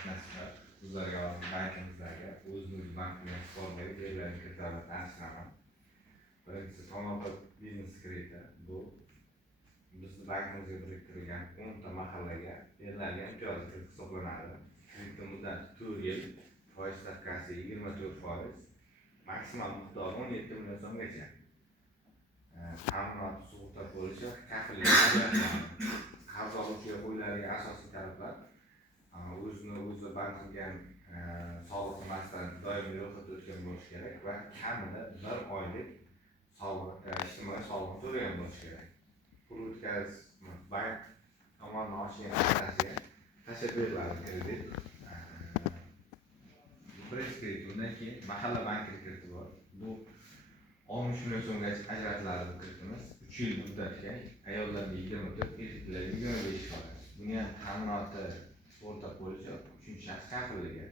mashinasida sizlarga bankingizdagi o'zimiz bank bilan hisoblarga yerlarni kiritilib tanishtiraman. Birinchisi Tonopa biznes krediti. Bu bizni bankimizga biriktirilgan 10 ta mahallaga beriladigan imtiyozli kredit hisoblanadi. Kredit muddati 4 yil, foiz stavkasi 24%, maksimal miqdori 17 million so'mgacha. Ta'minot, sug'urta polishi, kafillik qarz oluvchiga qo'yiladigan asosiy talablar o'zi band qilgan soliq to'lamasdan doimiy ro'yxatda o'tgan bo'lishi kerak va kamida 1 oylik ijtimoiy soliqni to'lagan bo'lishi kerak. Pul o'tkazish bank tomonidan ochilgan assosiga tashlab beriladi kredit. Birinchi kredit, undan keyin mahalla banki krediti bor. Bu 60 million so'mgacha ajratiladi bu kreditimiz. 3 yil muddatga, ayollarga 24, erkaklarga 25%. Buni ham ta'minoti, sug'urta polishi, 3-shaxs kafilligi.